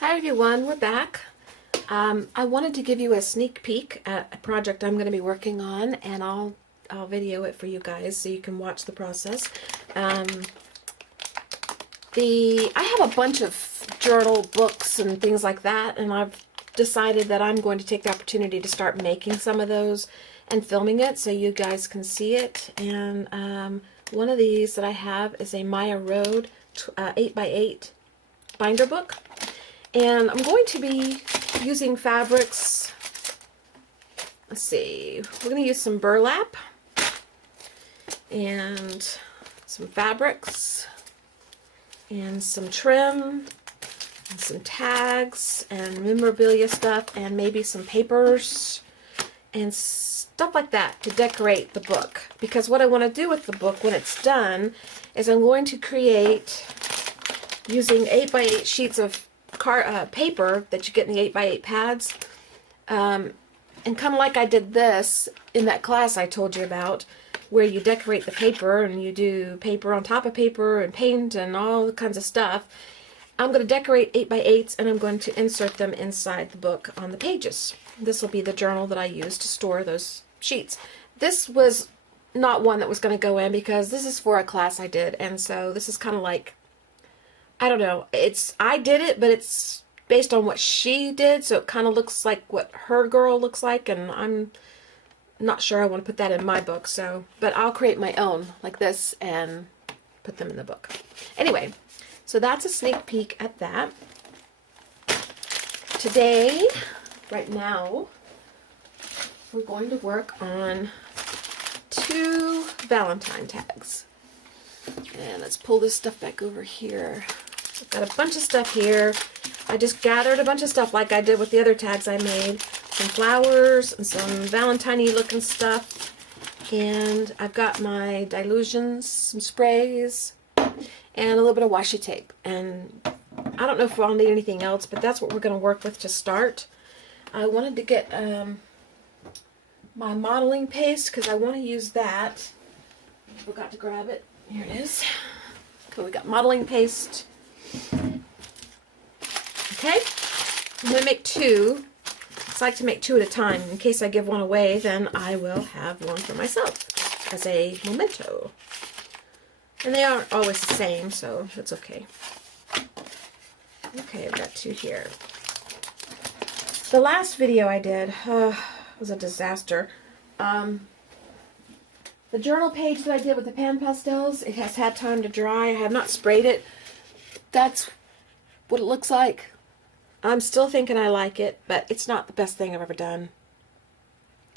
Hi everyone, we're back. I wanted to give you a sneak peek at a project I'm going to be working on, and I'll video it for you guys so you can watch the process. I have a bunch of journal books and things like that, and I've decided that I'm going to take the opportunity to start making some of those and filming it so you guys can see it. And one of these that I have is a Maya Road 8x8 binder book. And I'm going to be using fabrics. Let's see, we're going to use some burlap and some fabrics and some trim and some tags and memorabilia stuff and maybe some papers and stuff like that to decorate the book. Because what I want to do with the book when it's done is I'm going to create, using 8x8 sheets of paper that you get in the 8x8 pads, and kind of like I did this in that class I told you about, where you decorate the paper and you do paper on top of paper and paint and all kinds of stuff. I'm going to decorate 8x8s and I'm going to insert them inside the book on the pages. This will be the journal that I use to store those sheets. This was not one that was going to go in because this is for a class I did, and so this is kind of like, I don't know, I did it, but it's based on what she did, so it kind of looks like what her girl looks like, and I'm not sure I want to put that in my book, so, but I'll create my own like this and put them in the book. Anyway, so that's a sneak peek at that. Today, right now, we're going to work on 2 Valentine tags. And let's pull this stuff back over here. I've got a bunch of stuff here. I just gathered a bunch of stuff like I did with the other tags I made. Some flowers and some Valentine-y looking stuff. And I've got my dilutions, some sprays, and a little bit of washi tape. And I don't know if I'll need anything else, but that's what we're going to work with to start. I wanted to get my modeling paste because I want to use that. Forgot to grab it. Here it is. Okay, we got modeling paste. Okay, I'm going to make 2. I like to make 2 at a time. In case I give one away, then I will have one for myself as a memento. And they aren't always the same, so that's okay. Okay, I've got 2 here. The last video I did was a disaster. The journal page that I did with the pan pastels, it has had time to dry. I have not sprayed it. That's what it looks like. I'm still thinking I like it, but it's not the best thing I've ever done.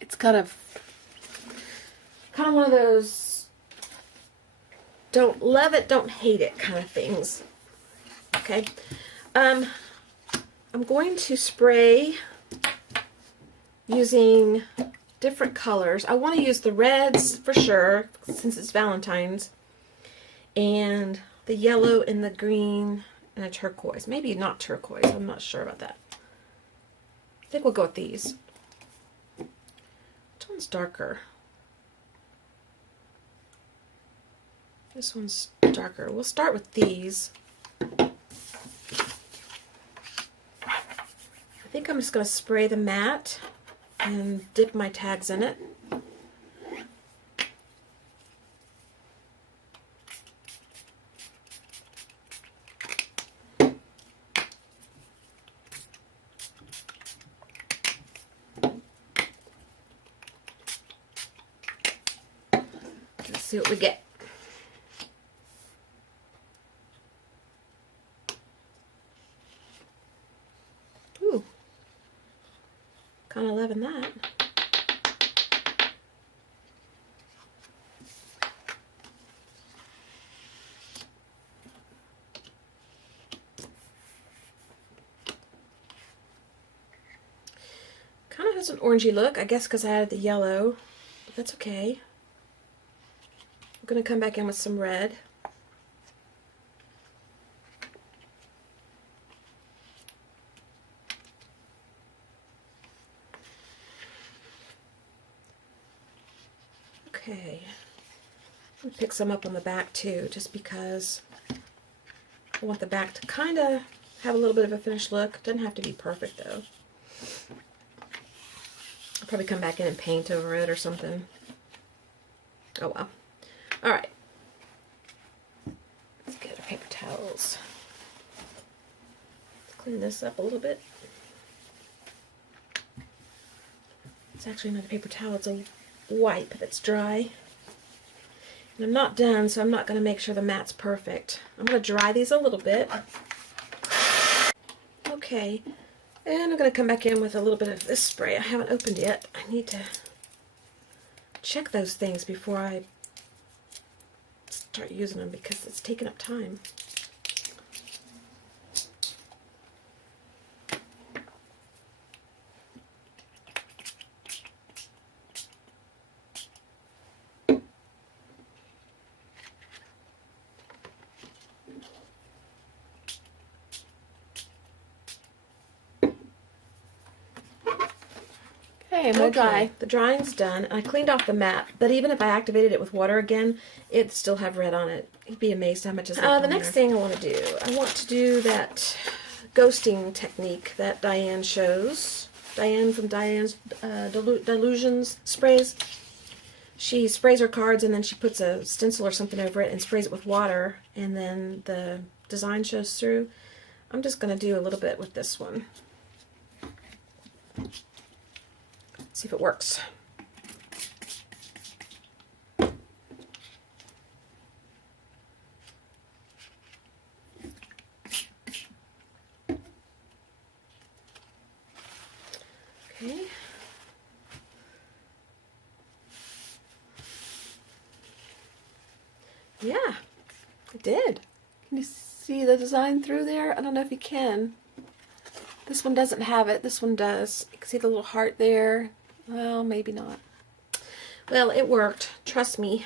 It's kind of one of those don't love it, don't hate it kind of things. Okay. I'm going to spray using different colors. I want to use the reds for sure, since it's Valentine's, and the yellow and the green and a turquoise. Maybe not turquoise, I'm not sure about that. I think we'll go with these. Which one's darker? This one's darker. We'll start with these. I think I'm just going to spray the mat and dip my tags in it. Let's see what we get. Ooh, kind of loving that. Kind of has an orangey look, I guess because I added the yellow, but that's okay. I'm going to come back in with some red. Okay. I'm pick some up on the back too, just because I want the back to kind of have a little bit of a finished look. Doesn't have to be perfect though. I'll probably come back in and paint over it or something. Oh well. Alright. Let's get our paper towels. Let's clean this up a little bit. It's actually not a paper towel, it's a wipe that's dry. And I'm not done, so I'm not going to make sure the mat's perfect. I'm going to dry these a little bit. Okay, and I'm going to come back in with a little bit of this spray. I haven't opened yet. I need to check those things before I start using them because it's taking up time. Okay, the drying's done. I cleaned off the mat, but even if I activated it with water again, it'd still have red on it. You'd be amazed how much is left on there. The next thing I want to do that ghosting technique that Diane shows. Diane from Diane's Delusions sprays. She sprays her cards and then she puts a stencil or something over it and sprays it with water, and then the design shows through. I'm just going to do a little bit with this one. See if it works. Okay. Yeah, it did. Can you see the design through there? I don't know if you can. This one doesn't have it. This one does. You can see the little heart there. Well, maybe not. Well, it worked. Trust me.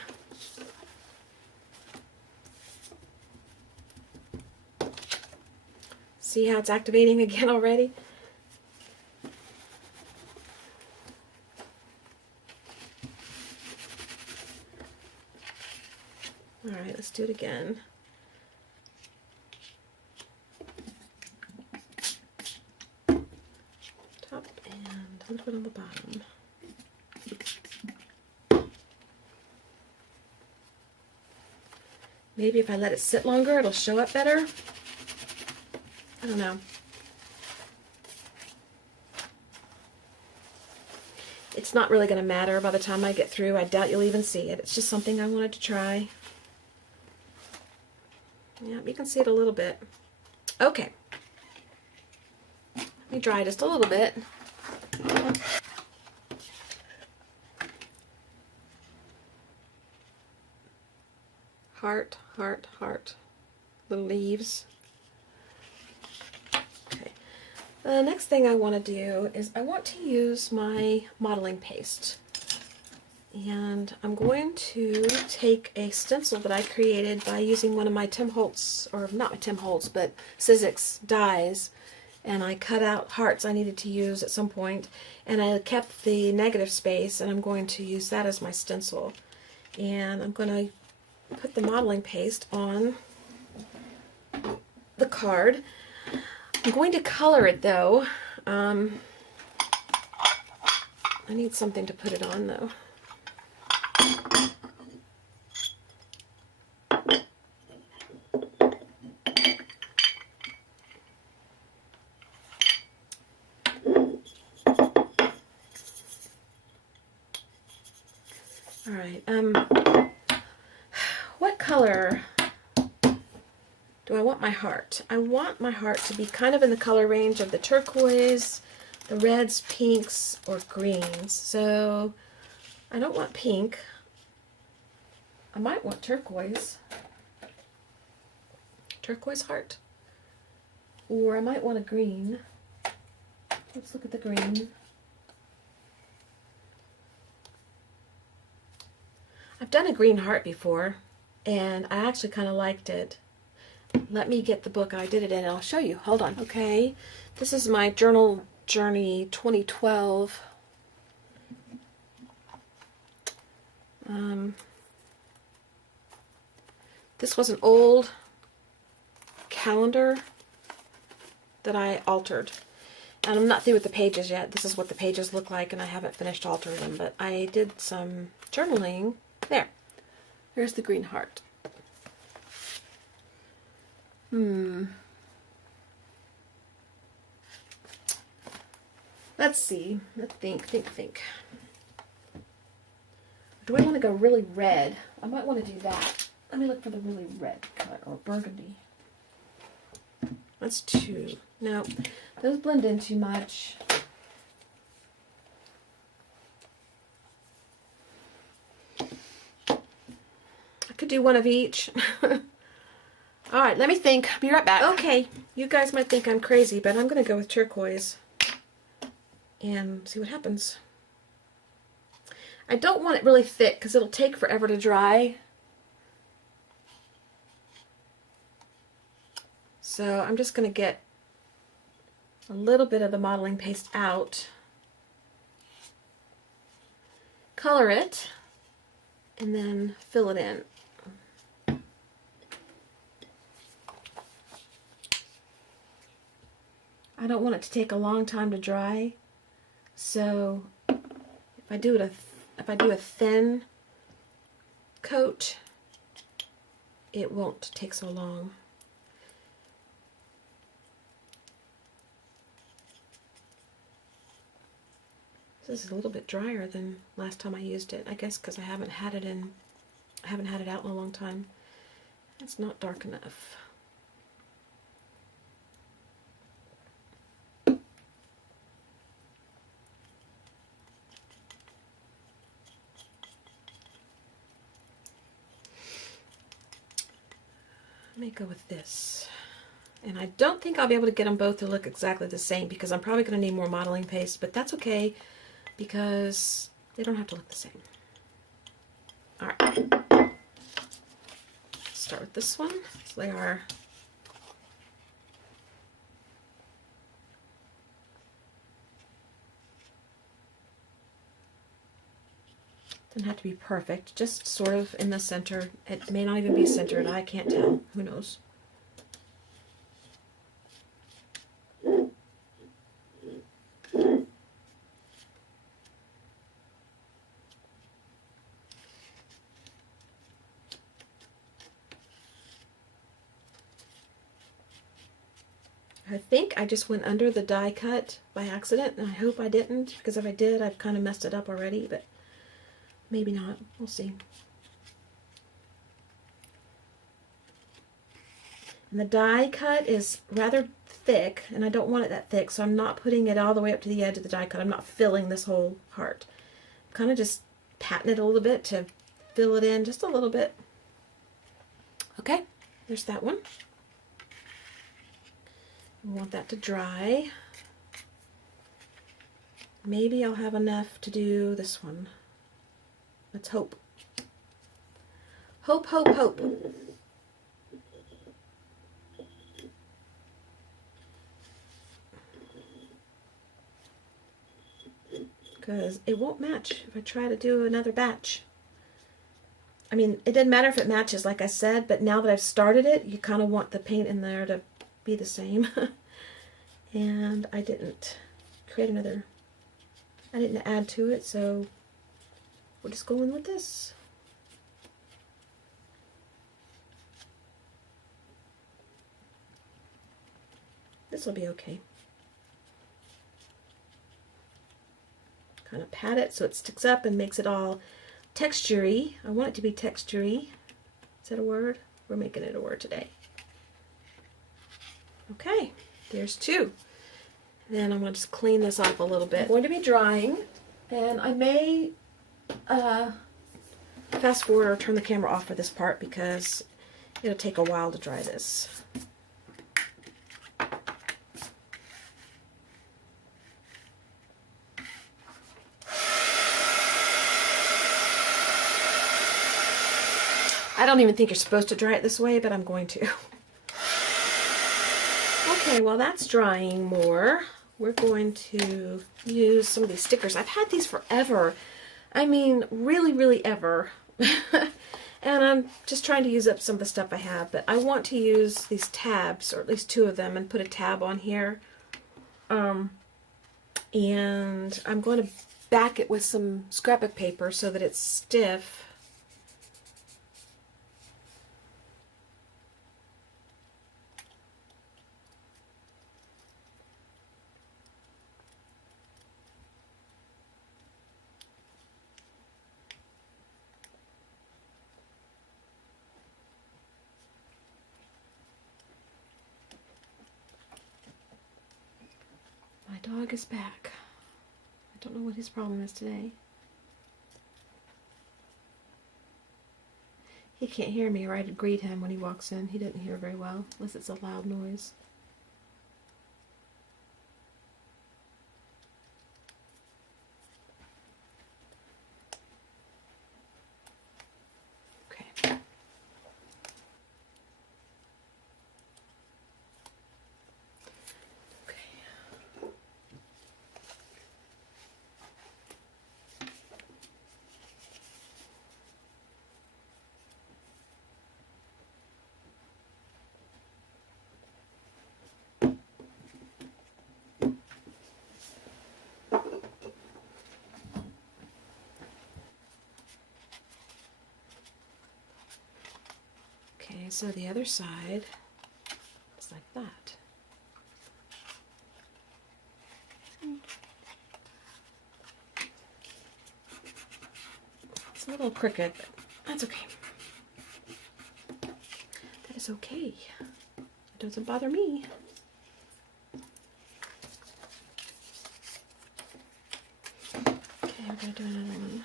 See how it's activating again already? Alright, let's do it again. Top and a little bit on the bottom. Maybe if I let it sit longer, it'll show up better. I don't know. It's not really going to matter by the time I get through. I doubt you'll even see it. It's just something I wanted to try. Yeah, you can see it a little bit. Okay. Let me dry just a little bit. Heart, heart, heart. Little leaves. Okay. The next thing I want to do is I want to use my modeling paste. And I'm going to take a stencil that I created by using one of my Tim Holtz, or not my Tim Holtz, but Sizzix dies. And I cut out hearts I needed to use at some point, and I kept the negative space, and I'm going to use that as my stencil. And I'm going to put the modeling paste on the card. I'm going to color it though. I need something to put it on though. All right. What color do I want my heart? I want my heart to be kind of in the color range of the turquoise, the reds, pinks, or greens. So I don't want pink. I might want turquoise. Turquoise heart. Or I might want a green. Let's look at the green. I've done a green heart before, and I actually kind of liked it. Let me get the book I did it in, and I'll show you. Hold on. Okay, this is my Journal Journey 2012. This was an old calendar, that I altered. And I'm not through with the pages yet. This is what the pages look like, and I haven't finished altering them, but I did some journaling. There's the green heart. Let's see. Let's think. Do I want to go really red? I might want to do that. Let me look for the really red color, or burgundy. That's 2. No, those blend in too much. I could do one of each. All right, let me think. Be right back. Okay, you guys might think I'm crazy, but I'm going to go with turquoise and see what happens. I don't want it really thick because it'll take forever to dry. So I'm just going to get a little bit of the modeling paste out, color it, and then fill it in. I don't want it to take a long time to dry, so if I do a thin coat, it won't take so long. This is a little bit drier than last time I used it. I guess because I haven't had it out in a long time. It's not dark enough. Let me go with this. And I don't think I'll be able to get them both to look exactly the same because I'm probably going to need more modeling paste, but that's okay because they don't have to look the same. All right. Start with this one. So they are doesn't have to be perfect, just sort of in the center. It may not even be centered. I can't tell. Who knows? I think I just went under the die cut by accident, and I hope I didn't, because if I did, I've kind of messed it up already, but maybe not. We'll see. And the die cut is rather thick, and I don't want it that thick, so I'm not putting it all the way up to the edge of the die cut. I'm not filling this whole heart. I'm kind of just patting it a little bit to fill it in just a little bit. Okay, there's that one. I want that to dry. Maybe I'll have enough to do this one. Let's hope. Hope, hope, hope. Because it won't match if I try to do another batch. I mean, it doesn't matter if it matches, like I said, but now that I've started it, you kind of want the paint in there to be the same. And I didn't create another, I didn't add to it, so we're just going with this. This will be okay. Kind of pat it so it sticks up and makes it all textury. I want it to be textury. Is that a word? We're making it a word today. Okay, there's 2. Then I'm going to just clean this off a little bit. I'm going to be drying, and I may fast forward or turn the camera off for this part because it'll take a while to dry this. I don't even think you're supposed to dry it this way, but I'm going to. Okay, while that's drying more, we're going to use some of these stickers. I've had these forever. I mean, really, really ever. And I'm just trying to use up some of the stuff I have, but I want to use these tabs, or at least 2 of them, and put a tab on here. And I'm going to back it with some scrapbook paper so that it's stiff. My dog is back. I don't know what his problem is today. He can't hear me, or I'd greet him when he walks in. He didn't hear very well, unless it's a loud noise. Okay. Okay, so the other side is like that. It's a little crooked, but that's okay. That is okay. It doesn't bother me. Okay, we're going to do another one.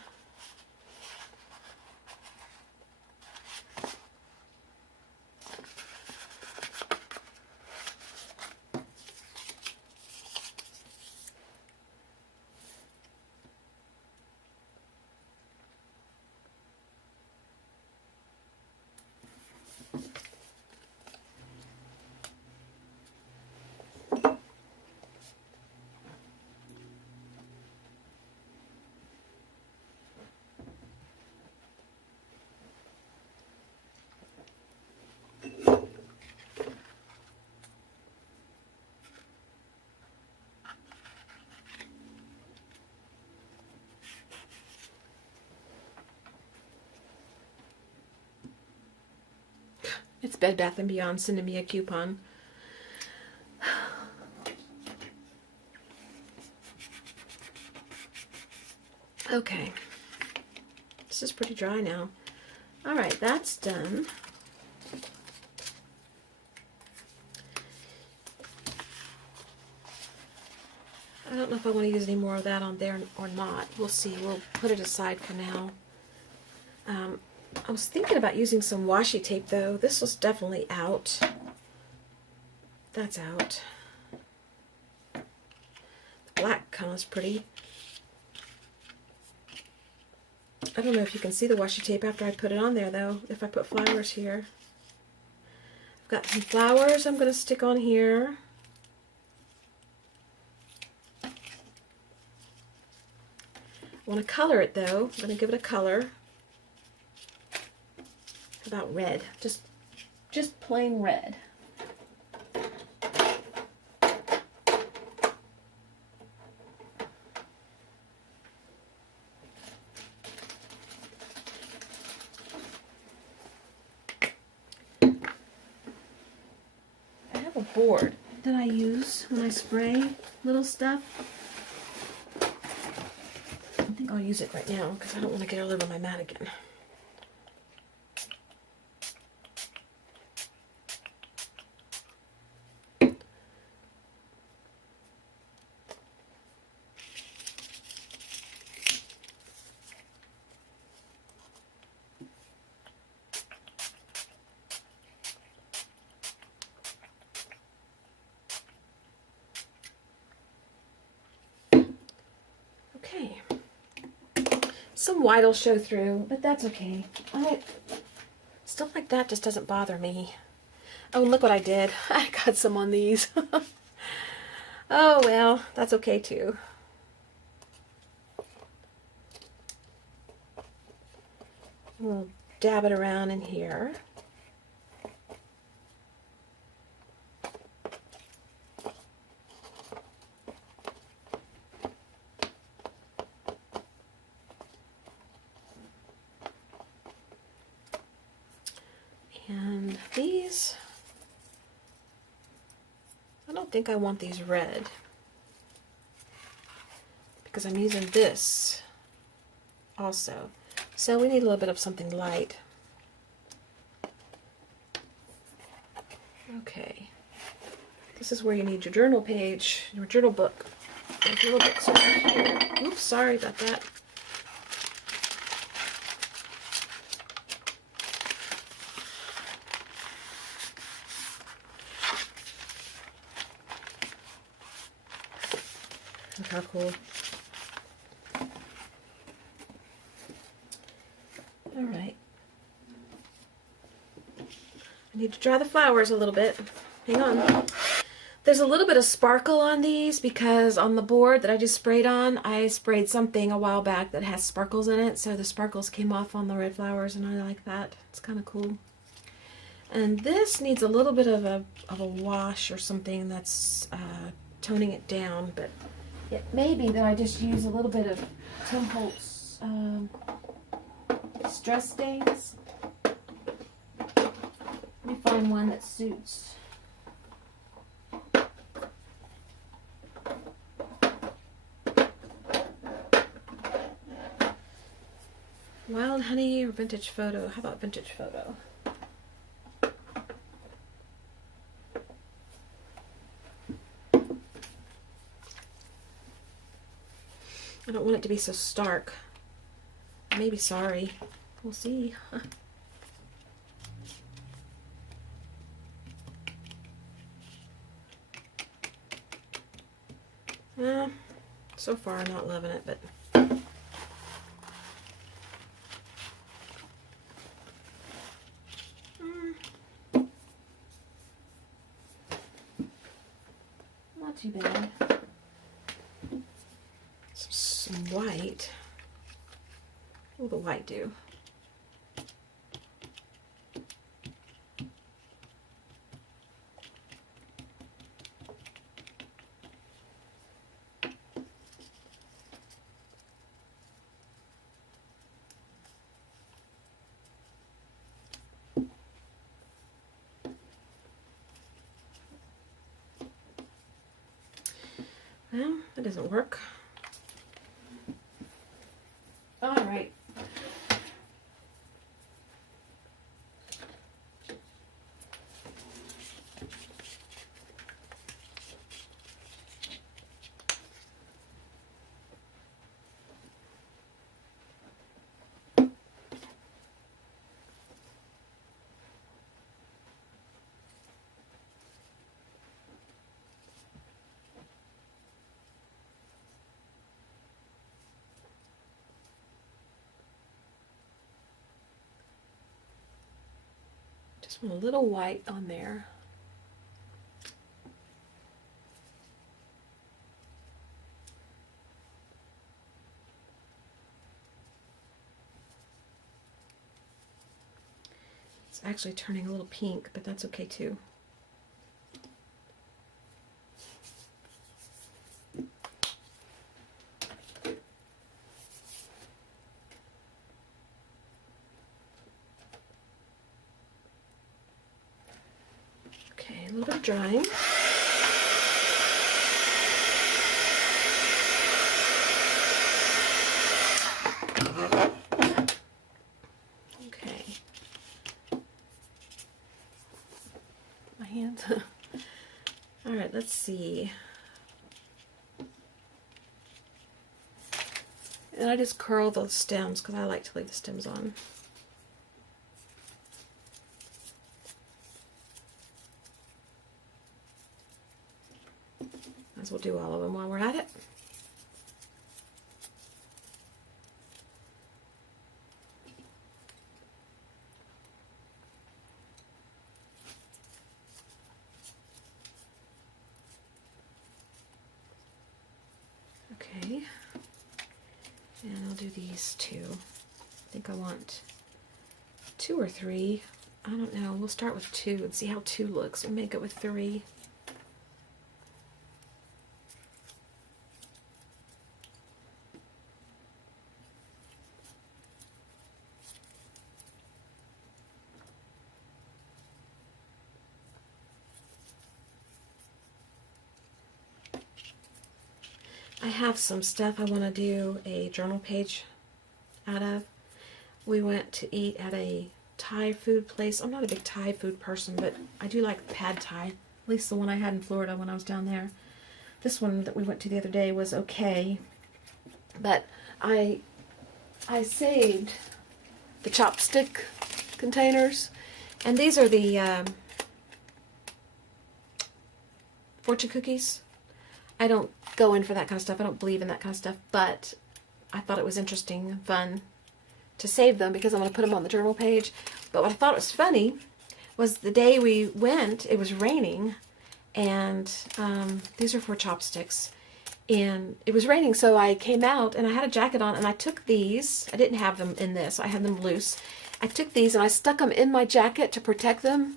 It's Bed Bath & Beyond sending me a coupon. Okay. This is pretty dry now. Alright, that's done. I don't know if I want to use any more of that on there or not. We'll see. We'll put it aside for now. I was thinking about using some washi tape though. This was definitely out. That's out. The black kind of is pretty. I don't know if you can see the washi tape after I put it on there though, if I put flowers here. I've got some flowers I'm going to stick on here. I want to color it though. I'm going to give it a color. About red, just plain red. I have a board that I use when I spray little stuff. I think I'll use it right now because I don't want to get it all over my mat again. Okay. Some white will show through, but that's okay. Stuff like that just doesn't bother me. Oh, and look what I did. I got some on these. Oh, well, that's okay too. A little dab it around in here. And these, I don't think I want these red because I'm using this also. So we need a little bit of something light. Okay. This is where you need your journal page, your journal book. Your journal book's over here. Oops, sorry about that. Look how cool. All right. I need to dry the flowers a little bit. Hang on. There's a little bit of sparkle on these because on the board that I just sprayed on, I sprayed something a while back that has sparkles in it, so the sparkles came off on the red flowers, and I like that. It's kind of cool. And this needs a little bit of a wash or something that's toning it down, but it may be that I just use a little bit of Tim Holtz Stress Stains. Let me find one that suits. Wild Honey or Vintage Photo? How about Vintage Photo? I don't want it to be so stark. I may be sorry. We'll see. So far I'm not loving it, but not too bad. Some white. What will the white do? Well, that doesn't work. All right. Just want a little white on there. It's actually turning a little pink, but that's okay too. Okay, a little bit of drying. Okay. My hands. All right, let's see. And I just curl the stems because I like to leave the stems on. Might as well do all of them while we're at it. Okay, and I'll do these two. I think I want 2 or 3. I don't know. We'll start with 2 and see how 2 looks and make it with 3. I have some stuff I want to do a journal page out of. We went to eat at a Thai food place. I'm not a big Thai food person, but I do like pad Thai. At least the one I had in Florida when I was down there. This one that we went to the other day was okay. But I saved the chopstick containers. And these are the fortune cookies. I don't go in for that kind of stuff. I don't believe in that kind of stuff, but I thought it was interesting and fun to save them because I'm going to put them on the journal page. But what I thought was funny was the day we went, it was raining, and these are for chopsticks. And it was raining, so I came out, and I had a jacket on, and I took these. I didn't have them in this. I had them loose. I took these, and I stuck them in my jacket to protect them.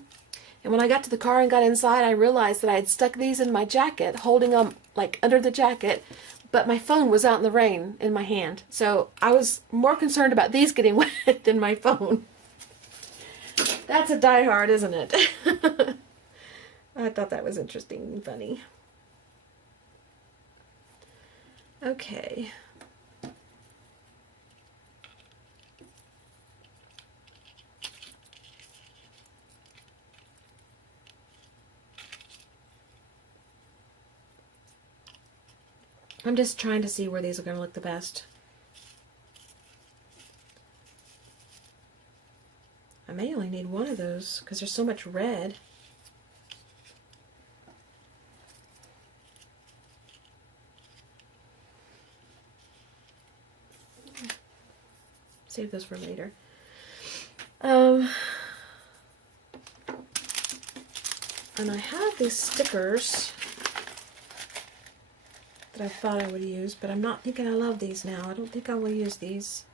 And when I got to the car and got inside, I realized that I had stuck these in my jacket, holding them like under the jacket, but my phone was out in the rain in my hand. So I was more concerned about these getting wet than my phone. That's a diehard, isn't it? I thought that was interesting and funny. Okay. I'm just trying to see where these are going to look the best. I may only need one of those because there's so much red. Save those for later. And I have these stickers that I thought I would use, but I'm not thinking I love these now. I don't think I will use these.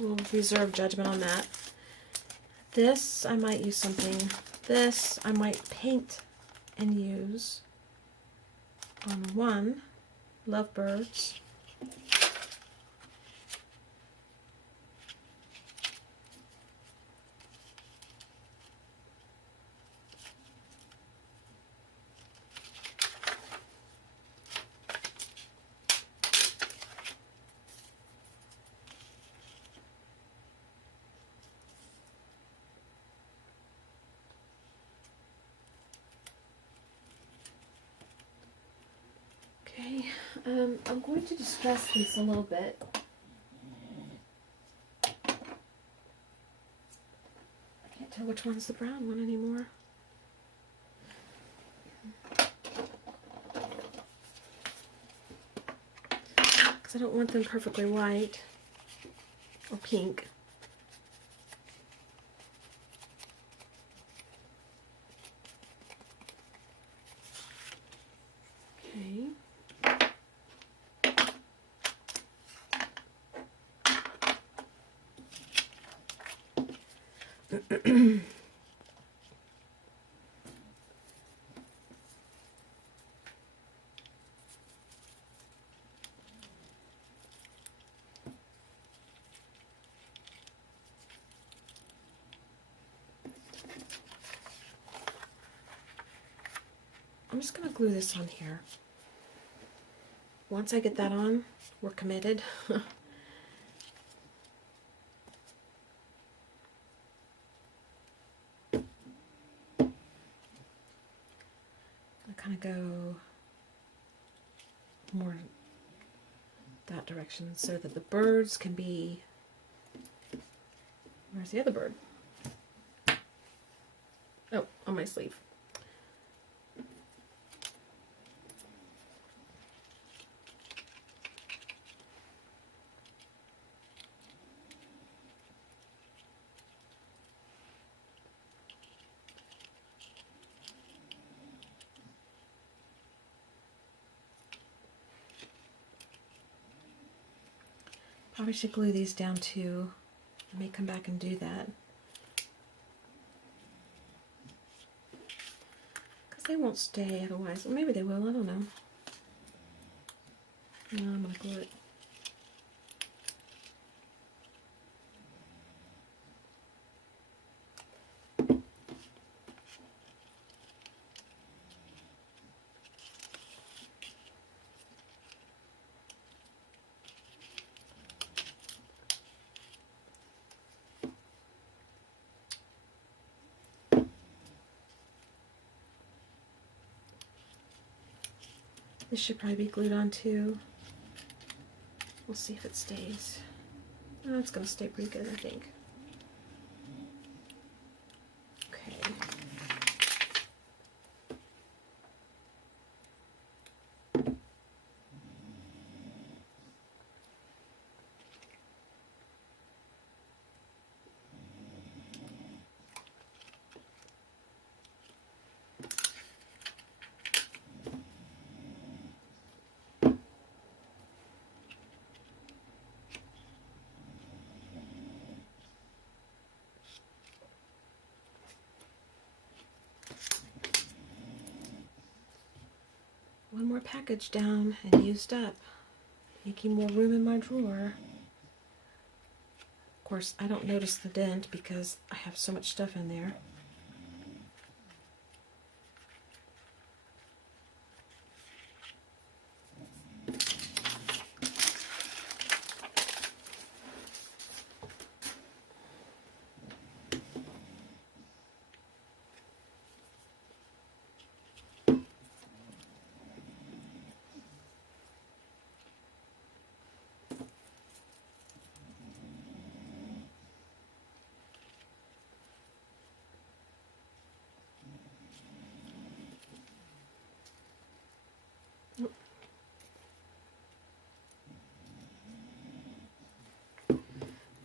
We'll reserve judgment on that. This, I might use something. This, I might paint and use on one. Lovebirds. Okay, I'm going to distress this a little bit. I can't tell which one's the brown one anymore. Because I don't want them perfectly white or pink. Okay. I'm just going to glue this on here. Once I get that on, we're committed. I kind of go more that direction so that the birds can be... Where's the other bird? Oh, on my sleeve. Probably should glue these down too. I may come back and do that. Because they won't stay otherwise. Or maybe they will, I don't know. No, I'm going to glue it. This should probably be glued on too. We'll see if it stays. Oh, it's going to stay pretty good, I think. Okay. One more package down and used up, making more room in my drawer. Of course, I don't notice the dent because I have so much stuff in there.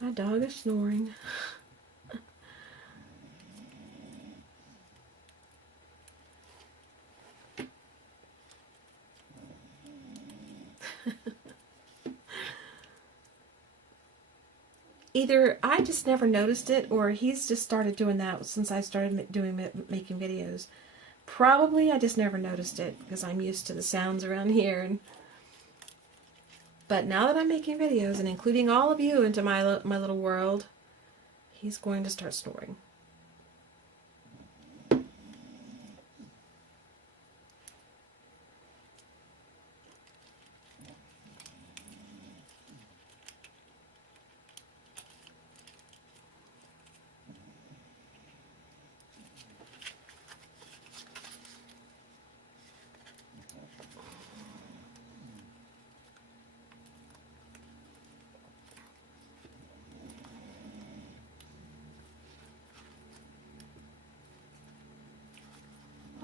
My dog is snoring. Either I just never noticed it, or he's just started doing that since I started making videos. Probably I just never noticed it because I'm used to the sounds around here. But now that I'm making videos and including all of you into my little world, he's going to start snoring.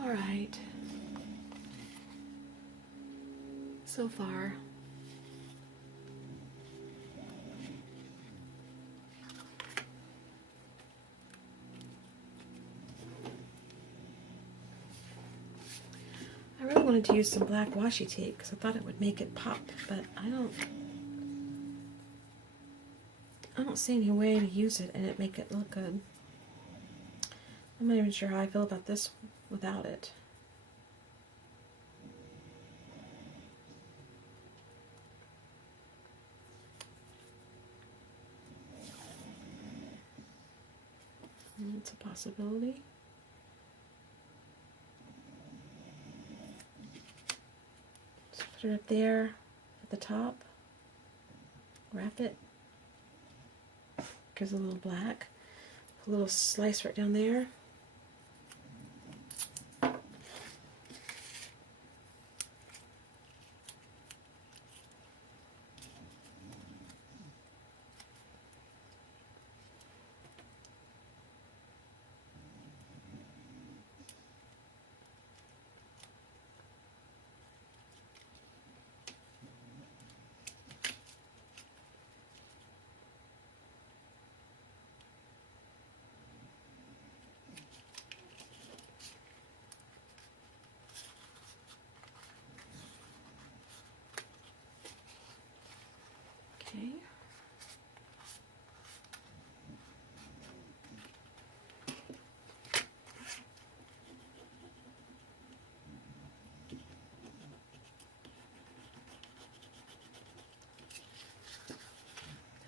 All right. So far. I really wanted to use some black washi tape because I thought it would make it pop, but I don't see any way to use it and it make it look good. I'm not even sure how I feel about this without it. It's a possibility. Just put it up there at the top. Wrap it. Gives a little black. Put a little slice right down there.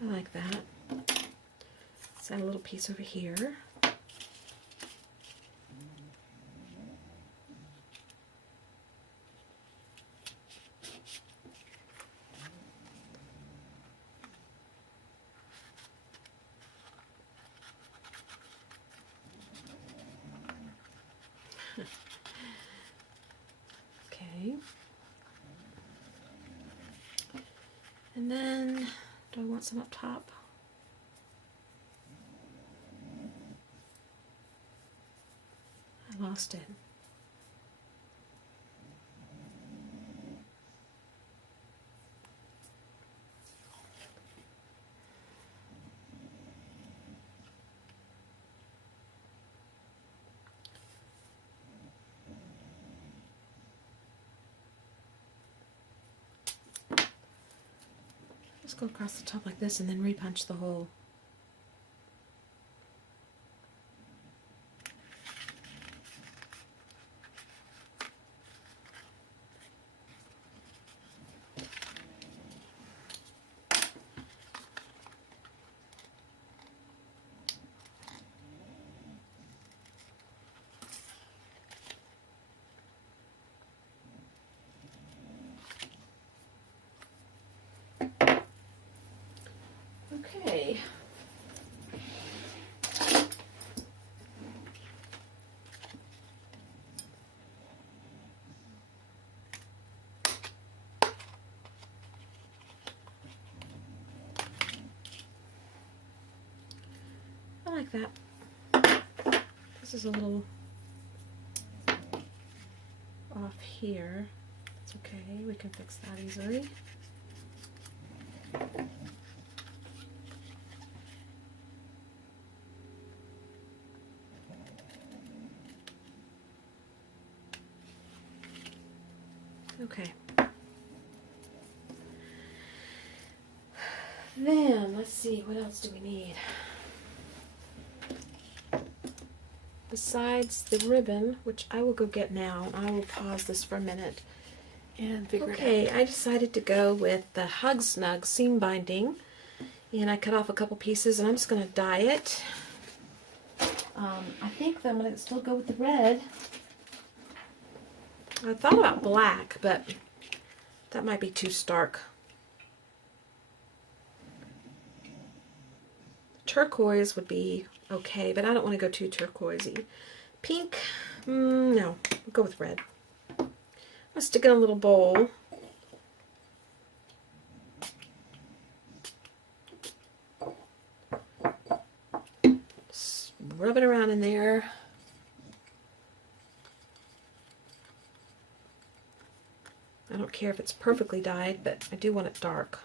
I like that. Let's add a little piece over here. Okay. And then, do I want some up top? I lost it. Just go across the top like this and then repunch the hole. Okay. I like that. This is a little off here. It's okay, we can fix that easily. Okay. Then, let's see, what else do we need? Besides the ribbon, which I will go get now, I will pause this for a minute and figure it out. Okay, I decided to go with the Hug Snug seam binding, and I cut off a couple pieces, and I'm just going to dye it. I think that I'm going to still go with the red. I thought about black, but that might be too stark. Turquoise would be okay, but I don't want to go too turquoisey. Pink, no, we'll go with red. I'm going to stick it in a little bowl. Just rub it around in there. I don't care if it's perfectly dyed, but I do want it dark.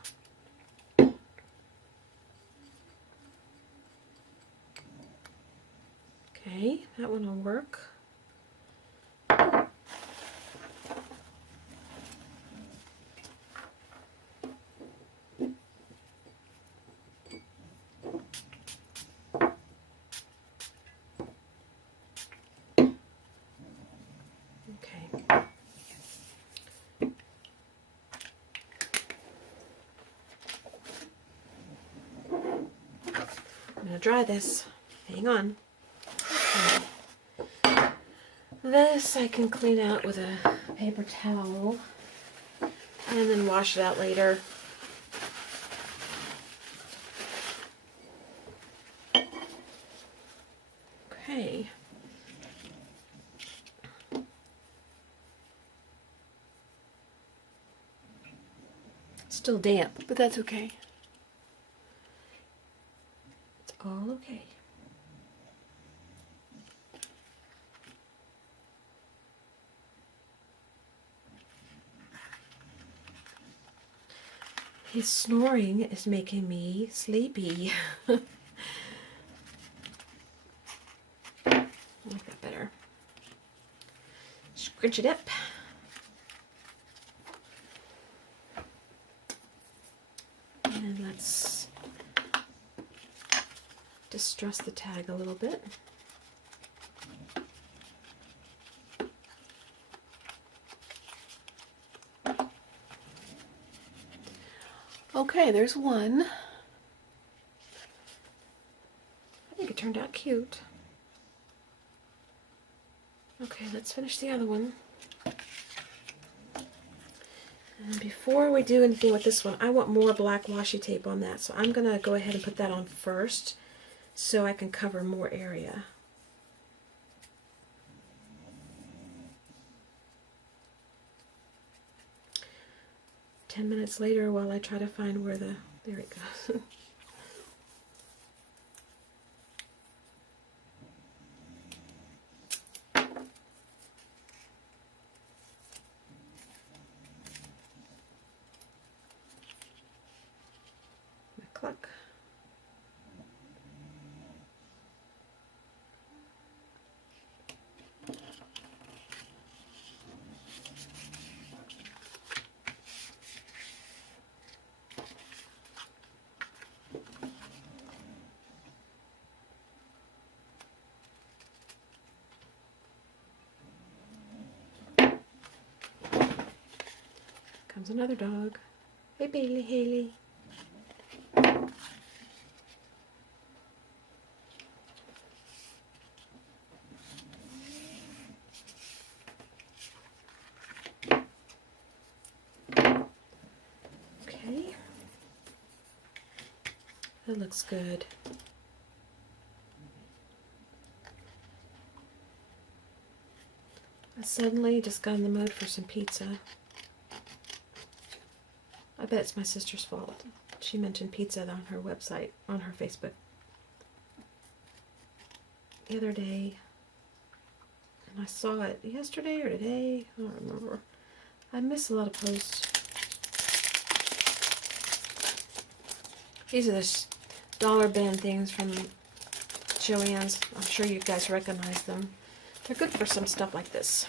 Okay, that one will work. Okay. I'm going to dry this. Hang on. Okay. This I can clean out with a paper towel and then wash it out later. Okay. Still damp, but that's okay. It's all okay. His snoring is making me sleepy. I like that better. Scrunch it up. And let's distress the tag a little bit. Okay, there's one. turned out cute. Okay, let's finish the other one. And before we do anything with this one, I want more black washi tape on that. So I'm going to go ahead and put that on first so I can cover more area. Ten minutes later while I try to find where the... There it goes. Cluck. Comes another dog. Hey, Bailey, Haley. Okay. That looks good. I suddenly just got in the mood for some pizza. I bet it's my sister's fault. She mentioned pizza on her website, on her Facebook the other day. And I saw it yesterday or today. I don't remember. I miss a lot of posts. These are the dollar bin things from Joann's. I'm sure you guys recognize them. They're good for some stuff like this.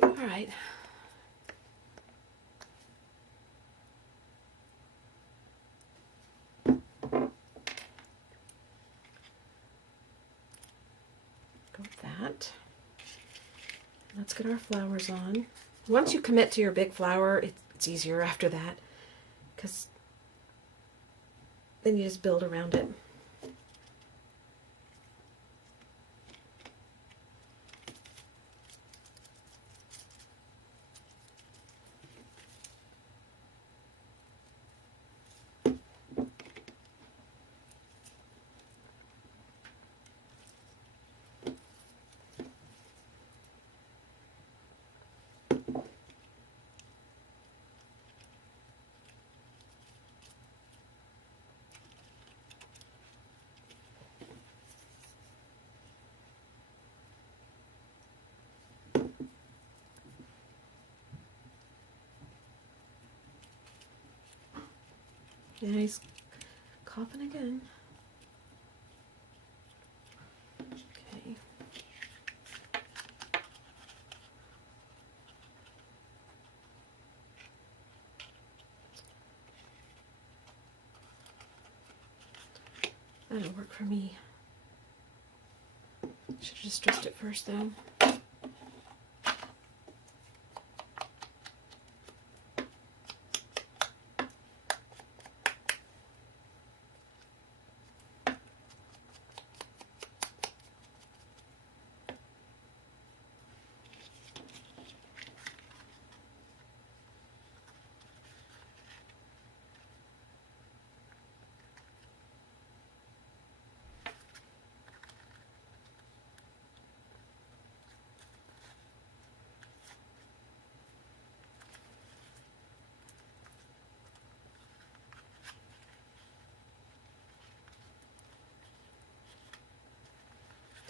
All right. Go with that. Let's get our flowers on. Once you commit to your big flower, it's easier after that, because then you just build around it. Yeah, he's coughing again. Okay. That'll work for me. Should have just dressed it first though.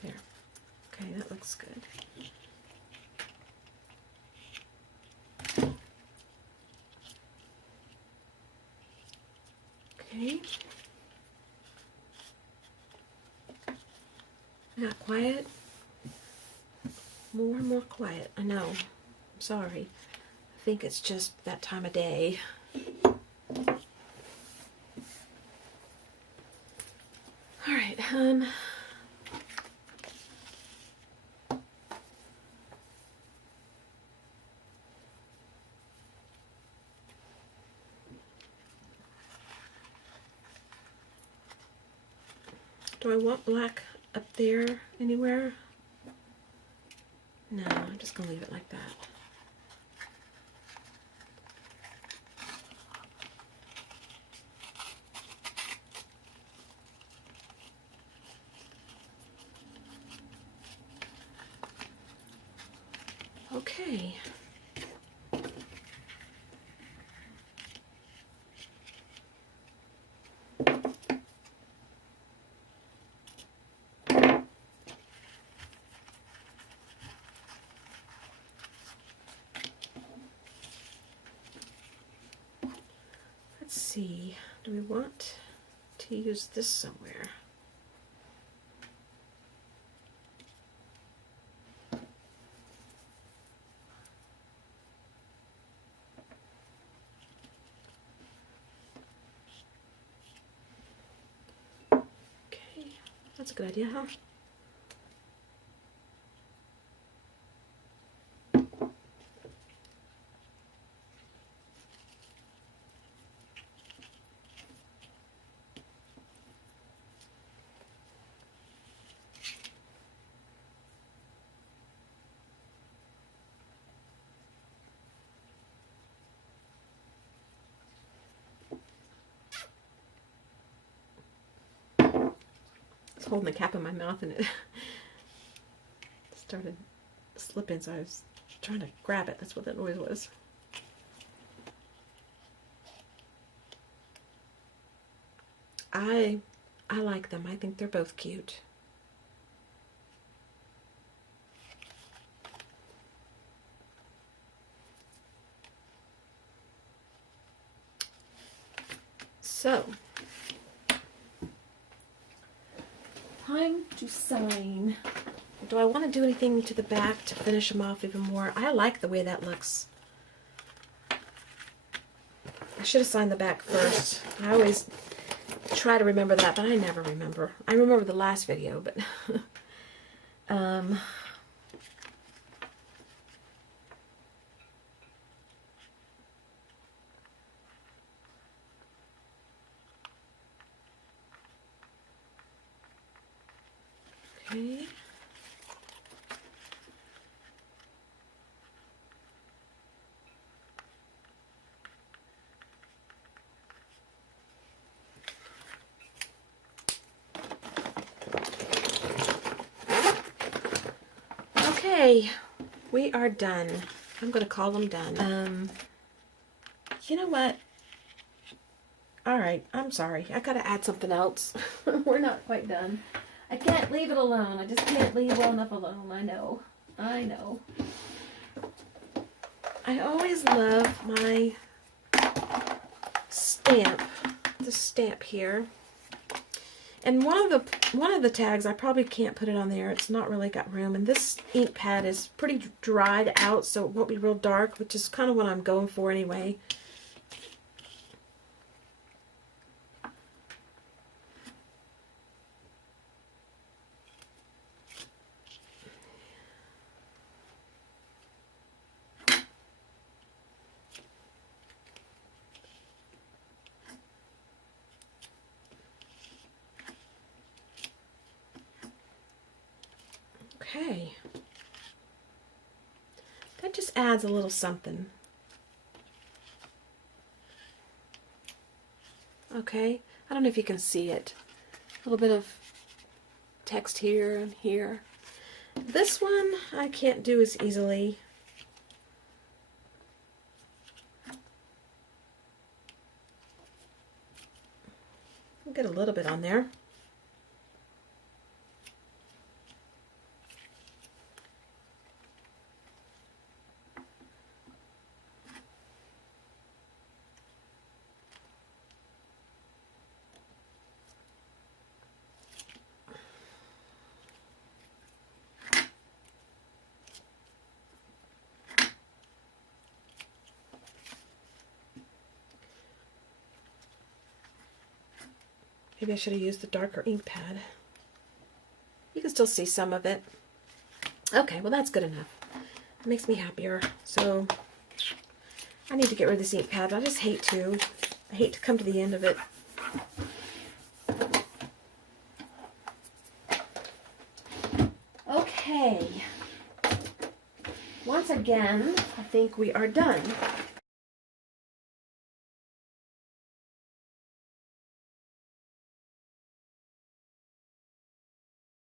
There. Okay, that looks good. Okay. Not quiet. More and more quiet. I know. I'm sorry. I think it's just that time of day. All right. Do I want black up there anywhere? No, I'm just going to leave it like that. Okay. Let's see, do we want to use this somewhere? Okay, that's a good idea, huh? I was holding the cap in my mouth and it started slipping, so I was trying to grab it. That's what that noise was. I like them. I think they're both cute. So, time to sign. Do I want to do anything to the back to finish them off even more? I like the way that looks. I should have signed the back first. I always try to remember that, but I never remember. I remember the last video, but okay. Okay, we are done. I'm going to call them done. You know what? Alright, I'm sorry. I got to add something else. We're not quite done. I can't leave it alone. I just can't leave well enough alone. I know. I know. I always love my stamp. The stamp here. And one of the tags, I probably can't put it on there. It's not really got room. And this ink pad is pretty dried out, so it won't be real dark, which is kind of what I'm going for anyway. Okay. That just adds a little something. Okay. I don't know if you can see it. A little bit of text here and here. This one I can't do as easily. I'll get a little bit on there. Maybe I should have used the darker ink pad. You can still see some of it. Okay, well that's good enough. It makes me happier. So I need to get rid of this ink pad, but I just hate to. I hate to come to the end of it. Okay. Once again, I think we are done.